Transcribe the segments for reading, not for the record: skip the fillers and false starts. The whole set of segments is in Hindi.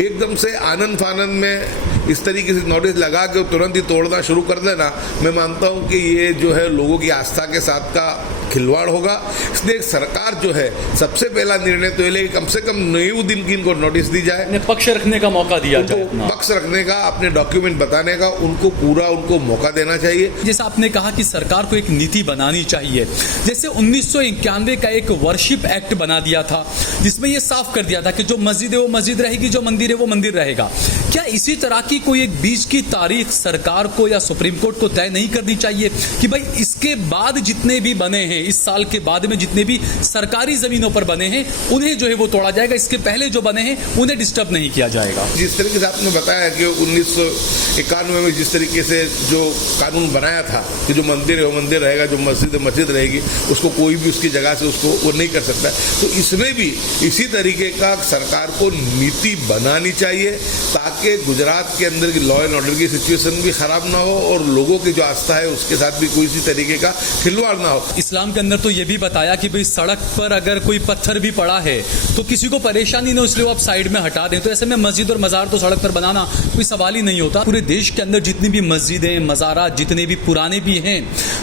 एकदम से आनंद फानंद में इस तरीके से नोटिस लगा के तुरंत ही तोड़ना शुरू कर देना, मैं मानता हूं कि ये जो है लोगों की आस्था के साथ का खिलवाड़ होगा। इसलिए सरकार जो है सबसे पहला निर्णय तो ये ले कम से कम 9 दिन की इनको नोटिस दी जाए, पक्ष रखने का मौका दिया जाए, पक्ष रखने का, अपने डॉक्यूमेंट बताने का उनको पूरा मौका देना चाहिए। जैसे आपने कहा कि सरकार को एक नीति बनानी चाहिए, जैसे 1991 का एक वर्शिप एक्ट बना दिया था जिसमें ये साफ कर दिया था कि जो मस्जिद है वो मस्जिद रहेगी, जो मंदिर है वो मंदिर रहेगा। क्या इसी तरह की कोई एक बीच की तारीख सरकार को या सुप्रीम कोर्ट को तय नहीं करनी चाहिए कि भाई इसके बाद जितने भी बने हैं, इस साल के बाद में जितने भी सरकारी जमीनों पर बने हैं उन्हें जो है वो तोड़ा जाएगा, इसके पहले जो बने हैं उन्हें डिस्टर्ब नहीं किया जाएगा? जिस तरीके से आपने बताया कि 1991 में जिस तरीके से जो कानून बनाया था कि जो मंदिर है वो मंदिर रहेगा, जो मस्जिद है मस्जिद रहेगी, उसको कोई भी उसकी जगह से उसको वो नहीं कर सकता, तो इसमें भी इसी तरीके का सरकार को नीति बनानी चाहिए ताकि गुजरात के अंदर की लॉ एंड ऑर्डर की सिचुएशन भी खराब ना हो और लोगों की जो आस्था है उसके साथ भी कोई इसी तरीके का खिलवाड़ ना हो। इस्लाम के अंदर तो ये भी बताया कि भाई सड़क पर अगर कोई पत्थर भी पड़ा है तो किसी को परेशानी नहीं, इसलिए वो आप साइड में हटा दें। तो ऐसे में मस्जिद और मजार तो सड़क पर बनाना कोई सवाल ही नहीं होता। पूरे देश के अंदर जितनी भी मस्जिदें, मज़ारात जितने भी पुराने भी हैं,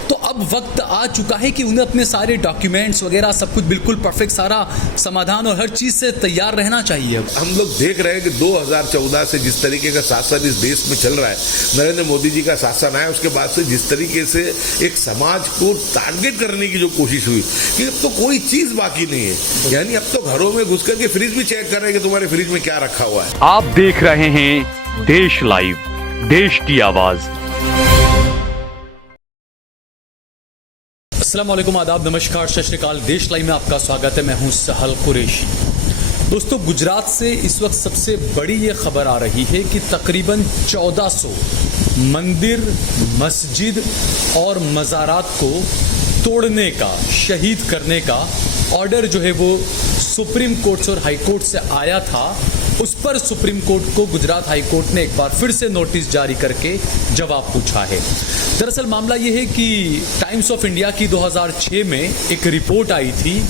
तो अब वक्त आ चुका है कि उन्हें अपने सारे डॉक्यूमेंट्स वगैरह सब कुछ बिल्कुल परफेक्ट, सारा समाधान और हर चीज से तैयार रहना चाहिए। हम लोग देख रहे हैं कि 2014 से जिस तरीके का शासन इस देश में चल रहा है, नरेंद्र मोदी जी का शासन आया उसके बाद से जिस तरीके से एक समाज को टारगेट करने की जो कोशिश हुई कि अब तो कोई चीज बाकी नहीं है, यानी अब तो घरों में घुस करके फ्रिज भी चेक कर रहे हैं कि तुम्हारे फ्रिज में क्या रखा हुआ है। आप देख रहे हैं देश लाइव, देश की आवाज। अस्सलाम वालेकुम, आदाब, नमस्कार, सत श्री अकाल। देश लाइव में आपका स्वागत है। मैं हूं सहल कुरैशी। दोस्तों, गुजरात से इस वक्त सबसे बड़ी ये खबर आ रही है कि तकरीबन 1400 मंदिर, मस्जिद और मज़ारात को तोड़ने का, शहीद करने का ऑर्डर जो है वो सुप्रीम कोर्ट और हाई कोर्ट से आया था। उस पर सुप्रीम कोर्ट को गुजरात हाई कोर्ट ने एक बार फिर से नोटिस जारी करके जवाब पूछा है। दरअसल मामला यह है कि टाइम्स ऑफ इंडिया की 2006 में एक रिपोर्ट आई थी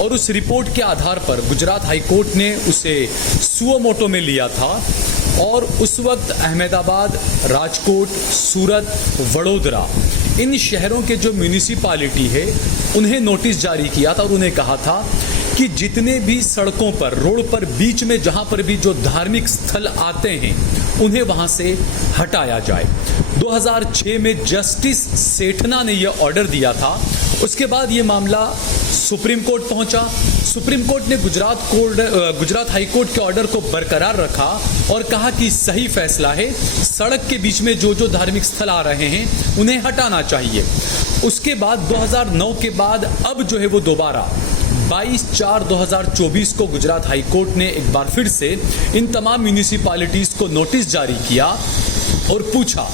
और उस रिपोर्ट के आधार पर गुजरात हाई कोर्ट ने उसे सुओ मोटो में लिया था और उस वक्त अहमदाबाद, राजकोट, सूरत, वडोदरा, इन शहरों के जो म्यूनिसिपालिटी है उन्हें नोटिस जारी किया था और उन्हें कहा था कि जितने भी सड़कों पर, रोड पर, बीच में जहां पर भी जो धार्मिक स्थल आते हैं उन्हें वहां से हटाया जाए। 2006 में जस्टिस सेठना ने यह ऑर्डर दिया था। उसके बाद ये मामला सुप्रीम कोर्ट पहुंचा। सुप्रीम कोर्ट ने गुजरात हाई कोर्ट के ऑर्डर को बरकरार रखा और कहा कि सही फैसला है, सड़क के बीच में जो जो धार्मिक स्थल आ रहे हैं उन्हें हटाना चाहिए। उसके बाद 2009 के बाद अब जो है वो दोबारा 22/4/2024 को गुजरात हाई कोर्ट ने एक बार फिर से इन तमाम म्यूनिसिपैलिटीज को नोटिस जारी किया और पूछा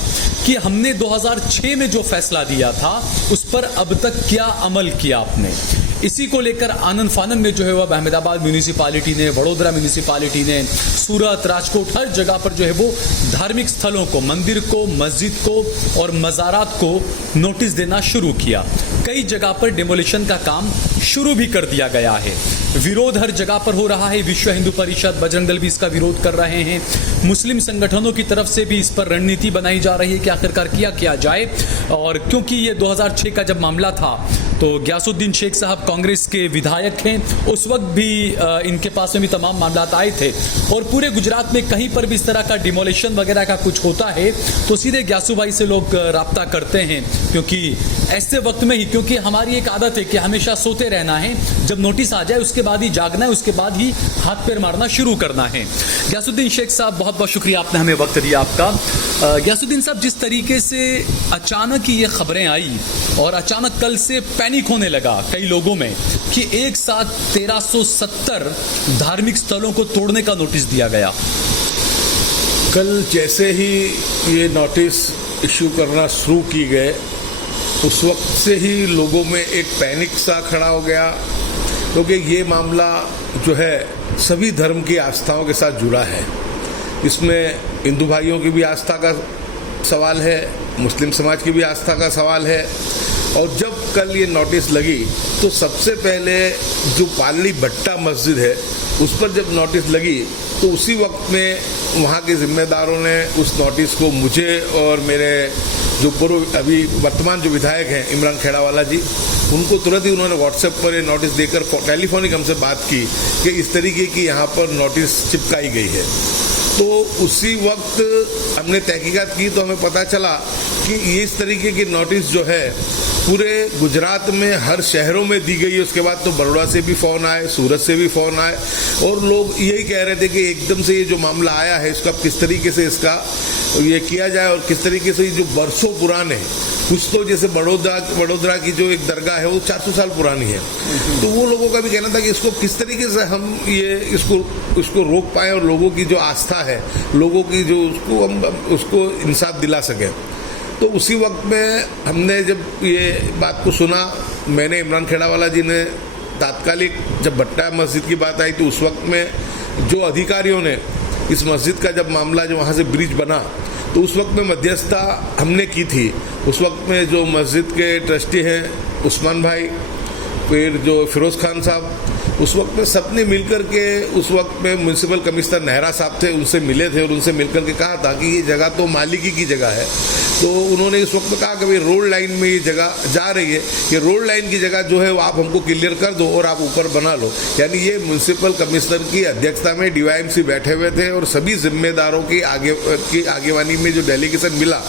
कि हमने 2006 में जो फैसला दिया था उस पर अब तक क्या अमल किया आपने। इसी को लेकर आनंद फानंद में जो है वह अहमदाबाद म्यूनिसिपैलिटी ने, वडोदरा म्यूनिसिपैलिटी ने, सूरत, राजकोट, हर जगह पर जो है वो धार्मिक स्थलों को, मंदिर को, मस्जिद को और मज़ारात को नोटिस देना शुरू किया। कई जगह पर डिमोलिशन का काम शुरू भी कर दिया गया है। विरोध हर जगह पर हो रहा है। विश्व हिंदू परिषद, बजरंग दल भी इसका विरोध कर रहे हैं। मुस्लिम संगठनों की तरफ से भी इस पर रणनीति बनाई जा रही है कि आखिरकार किया जाए। और क्योंकि ये 2006 का जब मामला था तो गयासुद्दीन शेख साहब कांग्रेस के विधायक हैं, उस वक्त भी इनके पास में भी तमाम मामला आए थे और पूरे गुजरात में कहीं पर भी इस तरह का डिमोलिशन वगैरह का कुछ होता है तो सीधे ग्यासू भाई से लोग राब्ता करते हैं, क्योंकि ऐसे वक्त में ही, क्योंकि हमारी एक आदत है कि हमेशा सोते रहना है, जब नोटिस आ जाए उसके बाद ही जागना है, उसके बाद ही हाथ पैर मारना शुरू करना है। गयासुद्दीन शेख साहब, बहुत बहुत शुक्रिया, आपने हमें वक्त दिया आपका। गयासुद्दीन साहब, जिस तरीके से अचानक ही ये खबरें आई और अचानक कल से पैनिक होने लगा कई लोगों में कि एक साथ 1370 धार्मिक स्थलों को तोड़ने का नोटिस दिया गया। कल जैसे ही ये नोटिस इश्यू करना शुरू की गए उस वक्त से ही लोगों में एक पैनिक सा खड़ा हो गया, क्योंकि ये मामला जो है सभी धर्म की आस्थाओं के साथ जुड़ा है। इसमें हिंदू भाइयों की भी आस्था का सवाल है, मुस्लिम समाज की भी आस्था का सवाल है और जब कल ये नोटिस लगी तो सबसे पहले जो पालड़ी भट्टा मस्जिद है उस पर जब नोटिस लगी तो उसी वक्त में वहाँ के जिम्मेदारों ने उस नोटिस को मुझे और मेरे जो पूर्व अभी वर्तमान जो विधायक हैं इमरान खेड़ावाला जी, उनको तुरंत ही उन्होंने व्हाट्सएप पर ये नोटिस देकर टेलीफोनिक हमसे बात की कि इस तरीके की यहाँ पर नोटिस चिपकाई गई है। तो उसी वक्त हमने तहकीकात की तो हमें पता चला कि ये इस तरीके की नोटिस जो है पूरे गुजरात में हर शहरों में दी गई है। उसके बाद तो बड़ौदा से भी फ़ोन आए, सूरत से भी फ़ोन आए और लोग यही कह रहे थे कि एकदम से ये जो मामला आया है इसका किस तरीके से इसका ये किया जाए और किस तरीके से ये जो बरसों पुराने कुछ तो जैसे बड़ोदरा की जो एक दरगाह है वो 400 साल पुरानी है, तो वो लोगों का भी कहना था कि इसको किस तरीके से हम ये इसको रोक पाए और लोगों की जो आस्था है, लोगों की जो उसको इंसाफ दिला सके। तो उसी वक्त में हमने जब ये बात को सुना, मैंने इमरान खेड़ावाला जी ने तात्कालिक जब भट्टा मस्जिद की बात आई तो उस वक्त में जो अधिकारियों ने इस मस्जिद का जब मामला जो वहाँ से ब्रिज बना तो उस वक्त में मध्यस्थता हमने की थी। उस वक्त में जो मस्जिद के ट्रस्टी हैं उस्मान भाई, फिर जो फिरोज़ खान साहब, उस वक्त में सबने मिलकर के उस वक्त में म्यूनसिपल कमिश्नर नेहरा साहब थे, उनसे मिले थे और उनसे मिलकर के कहा था कि ये जगह तो मालिकी की जगह है। तो उन्होंने इस वक्त में कहा कि भाई रोड लाइन में ये जगह जा रही है, ये रोड लाइन की जगह जो है वो आप हमको क्लियर कर दो और आप ऊपर बना लो। यानी ये म्यूनसिपल कमिश्नर की अध्यक्षता में DYMC बैठे हुए थे और सभी जिम्मेदारों की आगेवानी में जो डेलीगेशन मिला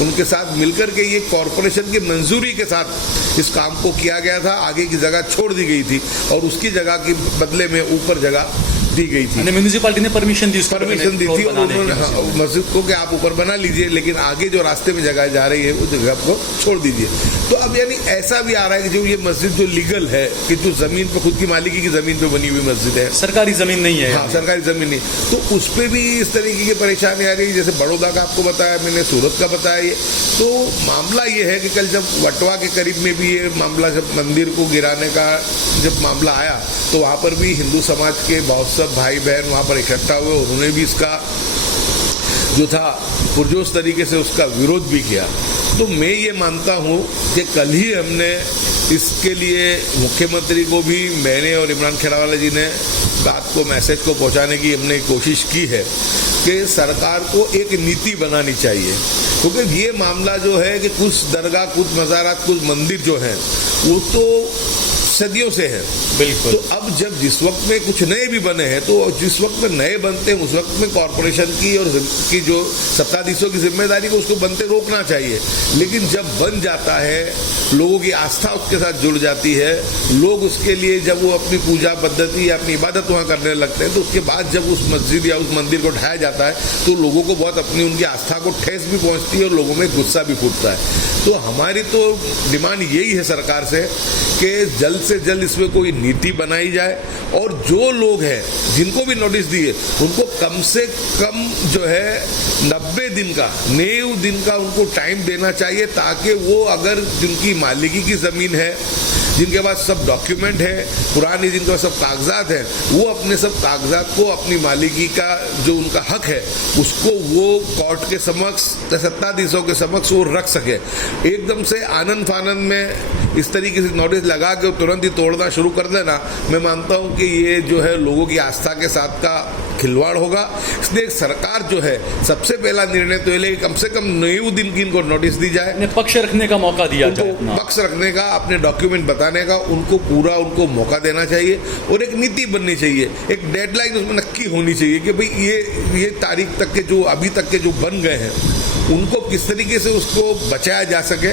उनके साथ मिलकर के ये कॉरपोरेशन की मंजूरी के साथ इस काम को किया गया था। आगे की जगह छोड़ दी गई थी और उसकी जगह के बदले में ऊपर जगह दी गई थी। म्यूनिसिपैलिटी ने परमिशन दी थी और उन्होंने मस्जिद को कि आप ऊपर बना लीजिए, लेकिन आगे जो रास्ते में जगह जा रही है उस जगह को छोड़ दीजिए। तो अब यानी ऐसा भी आ रहा है कि जो ये मस्जिद जो लीगल है कि जो जमीन पर खुद की मालिकी की जमीन पे बनी हुई मस्जिद है, सरकारी जमीन नहीं है। हाँ, सरकारी जमीन नहीं, तो उस पर भी इस तरीके की परेशानी आ रही है। जैसे बड़ौदा का आपको बताया मैंने, सूरत का बताया। ये तो मामला ये है कि कल जब वटवा के करीब में भी ये मामला, जब मंदिर को गिराने का जब मामला आया तो वहाँ पर भी हिंदू समाज के बहुत सब भाई बहन वहाँ पर इकट्ठा हुए, उन्होंने भी इसका जो था पुरजोश तरीके से उसका विरोध भी किया। तो मैं ये मानता हूँ कि कल ही हमने इसके लिए मुख्यमंत्री को भी, मैंने और इमरान खेड़ावाला जी ने बात को, मैसेज को पहुँचाने की हमने कोशिश की है कि सरकार को एक नीति बनानी चाहिए, क्योंकि ये मामला जो है कि कुछ दरगाह, कुछ मज़ारात, कुछ मंदिर जो हैं वो तो सदियों से है। बिल्कुल। तो अब जब जिस वक्त में कुछ नए भी बने हैं तो जिस वक्त में नए बनते हैं उस वक्त में कॉरपोरेशन की और की जो सत्ताधीशों की जिम्मेदारी को उसको बनते रोकना चाहिए। लेकिन जब बन जाता है, लोगों की आस्था उसके साथ जुड़ जाती है, लोग उसके लिए जब वो अपनी पूजा पद्धति या अपनी इबादत वहाँ करने लगते हैं तो उसके बाद जब उस मस्जिद या उस मंदिर को ढाया जाता है तो लोगों को बहुत अपनी उनकी आस्था को ठेस भी पहुँचती है और लोगों में गुस्सा भी फूटता है। तो हमारी तो डिमांड यही है सरकार से कि जल्द से जल्द इसमें कोई नीति बनाई जाए और जो लोग हैं जिनको भी नोटिस दिए उनको कम से कम जो है 90 दिन का उनको टाइम देना चाहिए, ताकि वो अगर जिनकी मालिकी की ज़मीन है, जिनके पास सब डॉक्यूमेंट है पुरानी, जिनके पास सब कागजात हैं, वो अपने सब कागजात को, अपनी मालिकी का जो उनका हक है उसको वो कोर्ट के समक्ष, सत्ताधीशों के समक्ष वो रख सके। एकदम से आनंद फानंद में इस तरीके से नोटिस लगा के तुरंत ही तोड़ना शुरू कर देना, मैं मानता हूँ कि ये जो है लोगों की आस्था के साथ का खिलवाड़ होगा। इसलिए सरकार जो है सबसे पहला निर्णय तो ये ले कम से कम 9 दिन की इनको नोटिस दी जाए, पक्ष रखने का मौका दिया जाए, पक्ष रखने का, अपने डॉक्यूमेंट बताने का उनको पूरा उनको मौका देना चाहिए और एक नीति बननी चाहिए, एक डेडलाइन उसमें नक्की होनी चाहिए कि भाई ये तारीख तक के जो अभी तक के जो बन गए हैं उनको किस तरीके से उसको बचाया जा सके,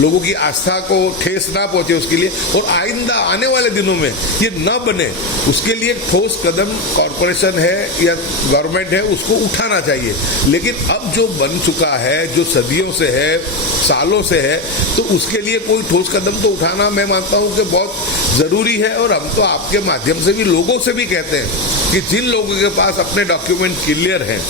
लोगों की आस्था को ठेस ना पहुंचे उसके लिए, और आइंदा आने वाले दिनों में ये न बने उसके लिए ठोस कदम कॉरपोरेशन है या गवर्नमेंट है उसको उठाना चाहिए। लेकिन अब जो बन चुका है, जो सदियों से है, सालों से है, तो उसके लिए कोई ठोस कदम तो उठाना मैं मानता हूं कि बहुत ज़रूरी है। और हम तो आपके माध्यम से भी लोगों से भी कहते हैं कि जिन लोगों के पास अपने डॉक्यूमेंट क्लियर हैं,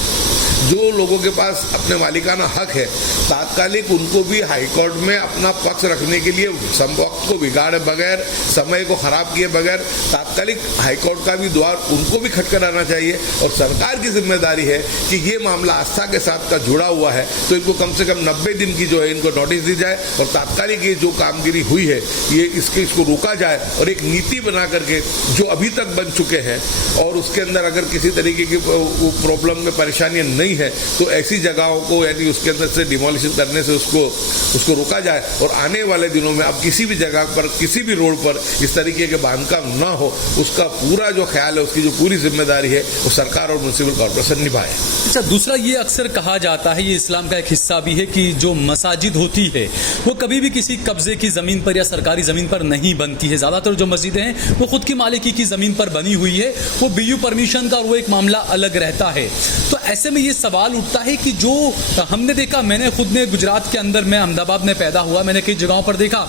जो लोगों के पास अपने मालिकाना हक है, तात्कालिक उनको भी हाईकोर्ट में अपना पक्ष रखने के लिए वक्त को बिगाड़े बगैर, समय को खराब किए बगैर तात्कालिक हाईकोर्ट का भी द्वार उनको भी खटखटाना चाहिए और सरकार की जिम्मेदारी है कि ये मामला आस्था के साथ का जुड़ा हुआ है तो इनको कम से कम 90 दिन की जो है इनको नोटिस दी जाए और तात्कालिक ये जो कामगिरी हुई है ये इसको रोका जाए और एक नीति बना करके जो अभी तक बन चुके हैं और उसके अंदर अगर किसी तरीके की प्रॉब्लम में परेशानियां नहीं है तो ऐसी जगहों को यानी उसके अंदर से डिमोलिशन करने से उसको रोका जाए और आने वाले दिनों में अब किसी भी जगह पर किसी भी रोड पर इस तरीके के बांधकाम न हो उसका पूरा जो ख्याल है उसकी जो पूरी जिम्मेदारी है वो सरकार और म्युनिसिपल कॉर्पोरेशन निभाए। अच्छा, दूसरा ये अक्सर कहा जाता है, ये इस्लाम का एक हिस्सा भी है कि जो मसाजिद होती है वो कभी भी किसी कब्जे की जमीन पर या सरकारी जमीन पर नहीं बनती है। ज्यादातर जो मस्जिदें हैं वो खुद की मालिकी की जमीन पर बनी हुई है, वो बीयू परमिशन का और वो एक मामला अलग रहता है। तो ऐसे में ये सवाल उठता है कि जो हमने देखा, मैंने खुद ने गुजरात के अंदर, मैं अहमदाबाद में पैदा हुआ, मैंने कई जगहों पर देखा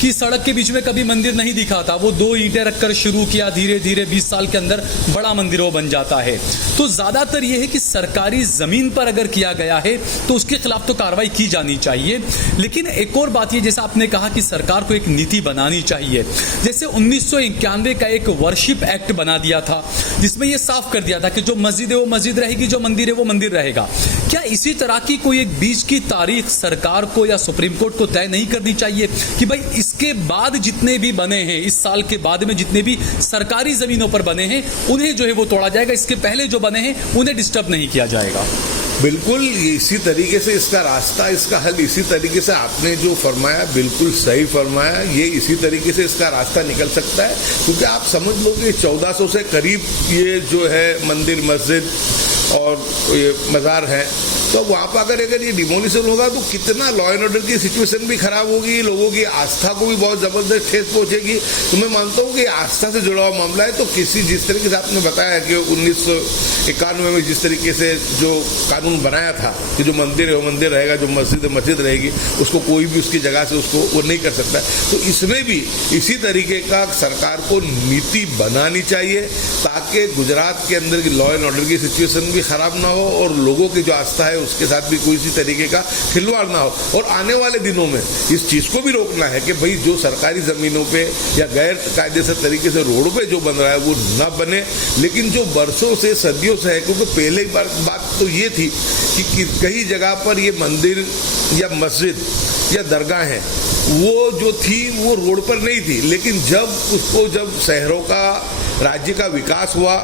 कि सड़क के बीच में कभी मंदिर नहीं दिखा था, वो 2 ईंटें रखकर शुरू किया, धीरे धीरे 20 साल के अंदर बड़ा मंदिर वो बन जाता है। तो ज्यादातर ये है कि सरकारी जमीन पर अगर किया गया है तो उसके खिलाफ तो कार्रवाई की जानी चाहिए। लेकिन एक और बात ये, जैसा आपने कहा कि सरकार को एक नीति बनानी चाहिए। जैसे 1991 का एक वर्शिप एक्ट बना दिया था जिसमें ये साफ कर दिया था कि जो मस्जिद है वो मस्जिद रहेगी, जो मंदिर है वो मंदिर रहेगा। क्या इसी तरह की कोई एक बीच की तारीख सरकार को या सुप्रीम कोर्ट को तय नहीं करनी चाहिए कि भाई इसके बाद जितने भी बने हैं, इस साल के बाद में जितने भी सरकारी जमीनों पर बने हैं उन्हें जो है वो तोड़ा जाएगा, इसके पहले जो बने हैं उन्हें डिस्टर्ब नहीं किया जाएगा? बिल्कुल इसी तरीके से इसका रास्ता, इसका हल इसी तरीके से आपने जो फरमाया बिल्कुल सही फरमाया। ये इसी तरीके से इसका रास्ता निकल सकता है क्योंकि आप समझ लो कि 1400 से करीब ये जो है मंदिर, मस्जिद और ये मज़ार हैं, तो वहाँ पर अगर ये डिमोलिशन होगा तो कितना लॉ एंड ऑर्डर की सिचुएशन भी खराब होगी, लोगों की आस्था को भी बहुत ज़बरदस्त ठेस पहुँचेगी। तो मैं मानता हूँ कि आस्था से जुड़ा हुआ मामला है। तो जिस तरीके से आपने बताया कि 1991 में जिस तरीके से जो कानून बनाया था कि जो मंदिर है वो मंदिर रहेगा, जो मस्जिद है मस्जिद रहेगी, उसको कोई भी उसकी जगह से उसको वो नहीं कर सकता। तो इसमें भी इसी तरीके का सरकार को नीति बनानी चाहिए ताकि गुजरात के अंदर की लॉ एंड ऑर्डर की सिचुएशन भी खराब ना हो और लोगों की जो आस्था है उसके साथ भी कोई सी तरीके का खिलवाड़ ना हो। और आने वाले दिनों में इस चीज को भी रोकना है कि भाई जो सरकारी जमीनों पे या गैर कायदेसर तरीके से रोड पे जो बन रहा है वो ना बने। लेकिन जो बरसों से सदियों से है, क्योंकि पहले बात तो ये थी कि कई जगह पर ये मंदिर या मस्जिद या दरगाह है वो जो थी वो रोड पर नहीं थी, लेकिन जब शहरों का, राज्य का विकास हुआ,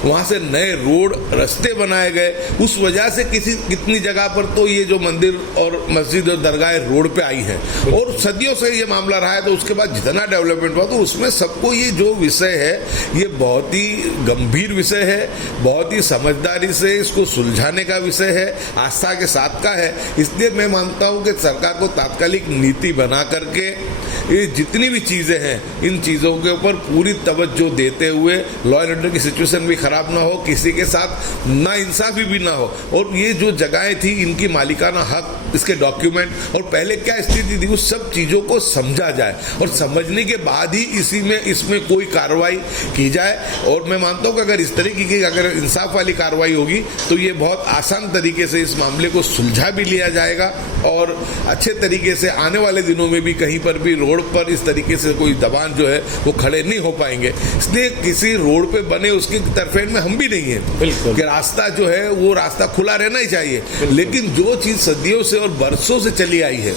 वहां से नए रोड रास्ते बनाए गए, उस वजह से कितनी जगह पर तो ये जो मंदिर और मस्जिद और दरगाह रोड पे आई हैं और सदियों से ये मामला रहा है। तो उसके बाद जितना डेवलपमेंट हुआ तो उसमें सबको ये जो विषय है ये बहुत ही गंभीर विषय है, बहुत ही समझदारी से इसको सुलझाने का विषय है, आस्था के साथ का है। इसलिए मैं मानता हूँ कि सरकार को तात्कालिक नीति बना करके ये जितनी भी चीजें हैं इन चीजों के ऊपर पूरी तवज्जो देते हुए लॉ एंड ऑर्डर की सिचुएशन भी खराब ना हो, किसी के साथ ना इंसाफी भी ना हो और ये जो जगहें थी इनकी मालिकाना हक, इसके डॉक्यूमेंट और पहले क्या स्थिति थी उस सब चीजों को समझा जाए और समझने के बाद ही इसमें कोई कार्रवाई की जाए। और मैं मानता हूँ कि अगर इस तरीके की अगर इंसाफ वाली कार्रवाई होगी तो ये बहुत आसान तरीके से इस मामले को सुलझा भी लिया जाएगा और अच्छे तरीके से आने वाले दिनों में भी कहीं पर भी रोड पर इस तरीके से कोई दबान जो है वो खड़े नहीं हो पाएंगे। इसलिए किसी रोड पे बने उसकी तरफेण में हम भी नहीं है, बिल्कुल कि रास्ता जो है वो रास्ता खुला रहना ही चाहिए। लेकिन जो चीज सदियों से और बरसों से चली आई है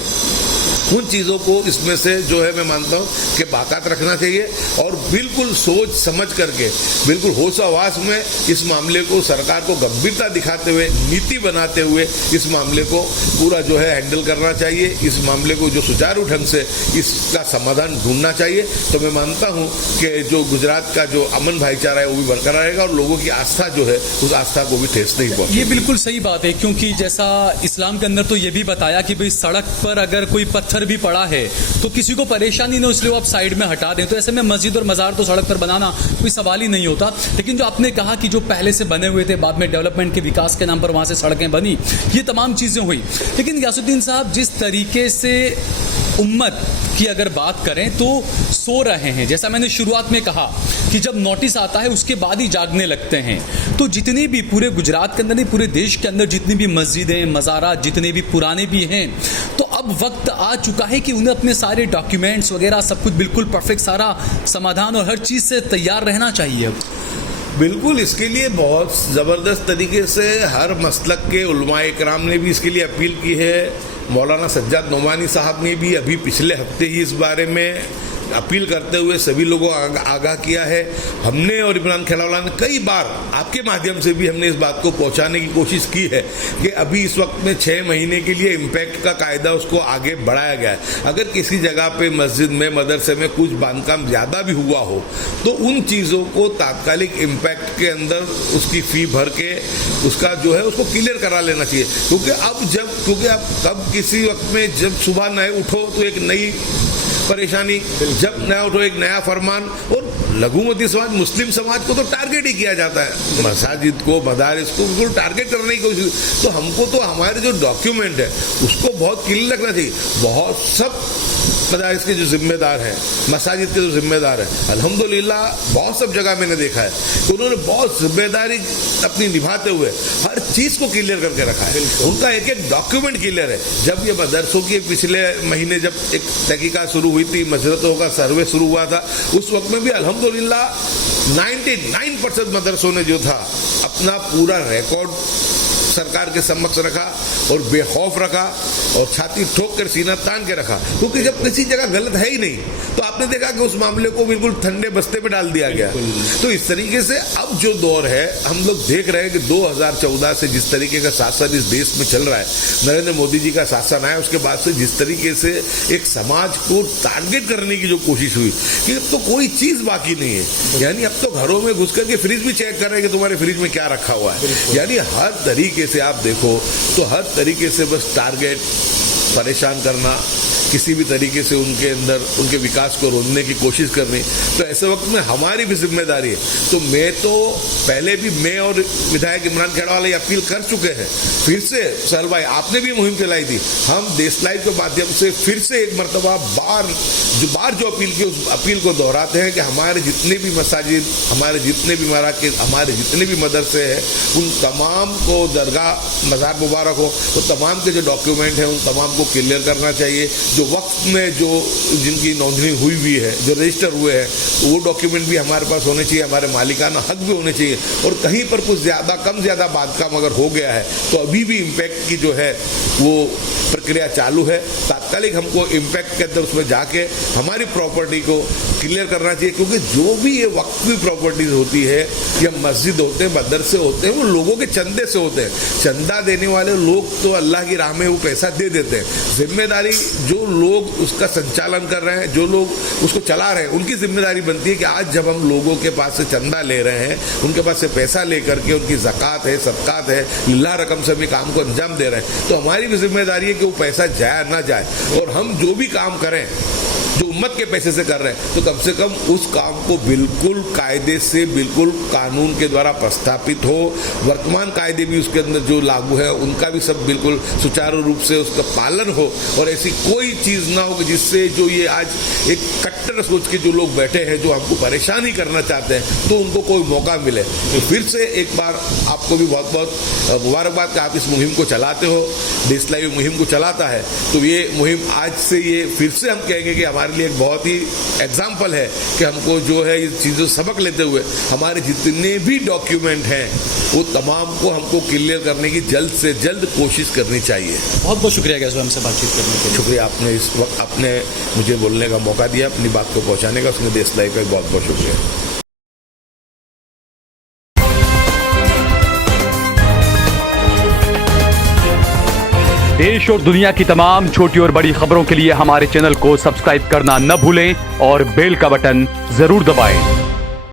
उन चीजों को इसमें से जो है मैं मानता हूँ कि बाकात रखना चाहिए और बिल्कुल सोच समझ करके बिल्कुल होश आवास में इस मामले को सरकार को गंभीरता दिखाते हुए नीति बनाते हुए इस मामले को पूरा जो है हैंडल करना चाहिए। इस मामले को जो सुचारू ढंग से इसका समाधान ढूंढना चाहिए। तो मैं मानता हूँ कि जो गुजरात का जो अमन भाईचारा है वो भी बरकरार रहेगा और लोगों की आस्था जो है उस आस्था को भी ठेस नहीं पहुंचेगी। ये बिल्कुल सही बात है क्योंकि जैसा इस्लाम के अंदर तो ये भी बताया कि भाई सड़क पर अगर कोई पत्थर भी पड़ा है तो किसी को परेशानी न हो इसलिए वो आप साइड में हटा दें। तो ऐसे में मस्जिद और मजार तो सड़क पर बनाना कोई सवाल ही नहीं होता। लेकिन जो आपने कहा कि जो पहले से बने हुए थे बाद में डेवलपमेंट के विकास के नाम पर वहां से सड़कें बनी, ये तमाम चीजें हुई। लेकिन गियासुद्दीन साहब जिस तरीके से उम्मत की अगर बात करें तो सो रहे हैं, जैसा मैंने शुरुआत में कहा कि जब नोटिस आता है उसके बाद ही जागने लगते हैं। तो जितनी भी पूरे गुजरात के अंदर नहीं पूरे देश के अंदर जितनी भी मस्जिदें, मज़ारात जितने भी पुराने भी हैं तो अब वक्त आ चुका है कि उन्हें अपने सारे डॉक्यूमेंट्स वगैरह सब कुछ बिल्कुल परफेक्ट, सारा समाधान और हर चीज़ से तैयार रहना चाहिए अब। बिल्कुल, इसके लिए बहुत ज़बरदस्त तरीके से हर मसलक के उलमाए इकराम ने भी इसके लिए अपील की है। मौलाना सज्जाद नोमानी साहब ने भी अभी पिछले हफ्ते ही इस बारे में अपील करते हुए सभी लोगों को आगाह किया है। हमने और इमरान खेड़ावाला ने कई बार आपके माध्यम से भी हमने इस बात को पहुंचाने की कोशिश की है कि अभी इस वक्त में 6 महीने के लिए इम्पैक्ट का कायदा उसको आगे बढ़ाया गया है। अगर किसी जगह पे मस्जिद में, मदरसे में कुछ बांधकाम ज़्यादा भी हुआ हो तो उन चीज़ों को तात्कालिक इम्पैक्ट के अंदर उसकी फ़ी भर के उसका जो है उसको क्लियर करा लेना चाहिए। क्योंकि अब कब किसी वक्त में जब सुबह नए उठो तो एक नई परेशानी, जब नया उठो एक नया फरमान। और लघुमती समाज, मुस्लिम समाज को तो टारगेट ही किया जाता है, मसाजिद को, मदारिस को बिल्कुल टारगेट करने की कोशिश। तो हमको तो हमारे जो डॉक्यूमेंट है उसको बहुत क्लियर रखना चाहिए। बहुत सब मदारिस के जो जिम्मेदार हैं, मसाजिद के जो जिम्मेदार हैं, अल्हम्दुलिल्लाह बहुत सब जगह मैंने देखा है कि उन्होंने बहुत जिम्मेदारी अपनी निभाते हुए हर चीज़ को क्लियर करके रखा है। उनका एक एक डॉक्यूमेंट क्लियर है। जब ये मदरसों की पिछले महीने जब एक तहकीकात शुरू हुई थी, मस्जिदों का सर्वे शुरू हुआ था, उस वक्त में भी अल्हम्दुलिल्लाह 99% मदरसों ने जो था अपना पूरा रिकॉर्ड सरकार के समक्ष रखा और बेखौफ रखा और छाती ठोक कर सीना तान के रखा। क्योंकि जब किसी जगह गलत है ही नहीं तो आपने देखा कि उस मामले को बिल्कुल ठंडे बस्ते पे डाल दिया गया। तो इस तरीके से अब जो दौर है, हम लोग देख रहे हैं कि 2014 से जिस तरीके का शासन इस देश में चल रहा है, नरेंद्र मोदी जी का शासन आया उसके बाद से जिस तरीके से एक समाज को टारगेट करने की जो कोशिश हुई कि अब तो कोई चीज़ बाकी नहीं है। यानी अब तो घरों में घुस करके फ्रिज भी चेक कर रहे हैं कि तुम्हारे फ्रिज में क्या रखा हुआ है। यानी हर तरीके से आप देखो तो हर तरीके से बस टारगेट, परेशान करना, किसी भी तरीके से उनके अंदर उनके विकास को रोकने की कोशिश करनी। तो ऐसे वक्त में हमारी भी जिम्मेदारी है। तो मैं तो पहले भी मैं और विधायक इमरान खेड़ावाला ये अपील कर चुके हैं। फिर से सहल भाई आपने भी मुहिम चलाई थी, हम देश लाइव के माध्यम से फिर से एक मरतबा बार जो अपील की उस अपील को दोहराते हैं कि हमारे जितने भी मसाजिद, हमारे जितने भी मराकिज़, हमारे जितने भी मदरसे हैं, उन तमाम को दरगाह मज़ार मुबारक हो, तो तमाम के जो डॉक्यूमेंट हैं उन तमाम को क्लियर करना चाहिए। जो वक्त में जो जिनकी नोंदनी हुई है, जो रजिस्टर हुए हैं, वो डॉक्यूमेंट भी हमारे पास होने चाहिए, हमारे मालिकाना हक भी होने चाहिए। और कहीं पर कुछ ज़्यादा कम ज़्यादा बांधकाम अगर हो गया है तो अभी भी इम्पैक्ट की जो है वो प्रक्रिया चालू है। तात्कालिक हमको इम्पैक्ट के अंदर उसमें जाके हमारी प्रॉपर्टी को क्लियर करना चाहिए। क्योंकि जो भी ये वक्फी प्रॉपर्टीज होती है या मस्जिद होते हैं, मदरसे होते हैं, वो लोगों के चंदे से होते हैं। चंदा देने वाले लोग तो अल्लाह की राह में वो पैसा दे देते हैं। जिम्मेदारी जो लोग उसका संचालन कर रहे हैं, जो लोग उसको चला रहे हैं, उनकी जिम्मेदारी बनती है कि आज जब हम लोगों के पास से चंदा ले रहे हैं, उनके पास से पैसा लेकर के उनकी ज़कात है, सदकात है, लिल्लाह रकम से भी काम को अंजाम दे रहे हैं, तो हमारी भी जिम्मेदारी है कि वो पैसा जाए ना जाए। और हम जो भी काम करें जो उम्मत के पैसे से कर रहे हैं, तो कम से कम उस काम को बिल्कुल कायदे से, बिल्कुल कानून के द्वारा प्रस्थापित हो। वर्तमान कायदे भी उसके अंदर जो लागू है उनका भी सब बिल्कुल सुचारू रूप से उसका पालन हो। और ऐसी कोई चीज़ ना हो कि जिससे जो ये आज एक कट्टर सोच के जो लोग बैठे हैं, जो हमको परेशान ही करना चाहते हैं, तो उनको कोई मौका मिले। तो फिर से एक बार आपको भी बहुत बहुत मुबारकबाद कि आप इस मुहिम को चलाते हो, देश लाइव मुहिम को चलाता है। तो ये मुहिम आज से ये फिर से हम कहेंगे कि हमारे लिए एक बहुत ही एग्जाम्पल है कि हमको जो है इस चीज़ों सबक लेते हुए हमारे जितने भी डॉक्यूमेंट हैं वो तमाम को हमको क्लियर करने की जल्द से जल्द कोशिश करनी चाहिए। बहुत बहुत शुक्रिया गैस हमसे बातचीत करने के लिए। शुक्रिया, आपने इस वक्त आपने मुझे बोलने का मौका दिया, अपनी बात को पहुंचाने का, उसमें देश लाइव का बहुत बहुत शुक्रिया। देश और दुनिया की तमाम छोटी और बड़ी खबरों के लिए हमारे चैनल को सब्सक्राइब करना न भूलें और बेल का बटन जरूर दबाएं।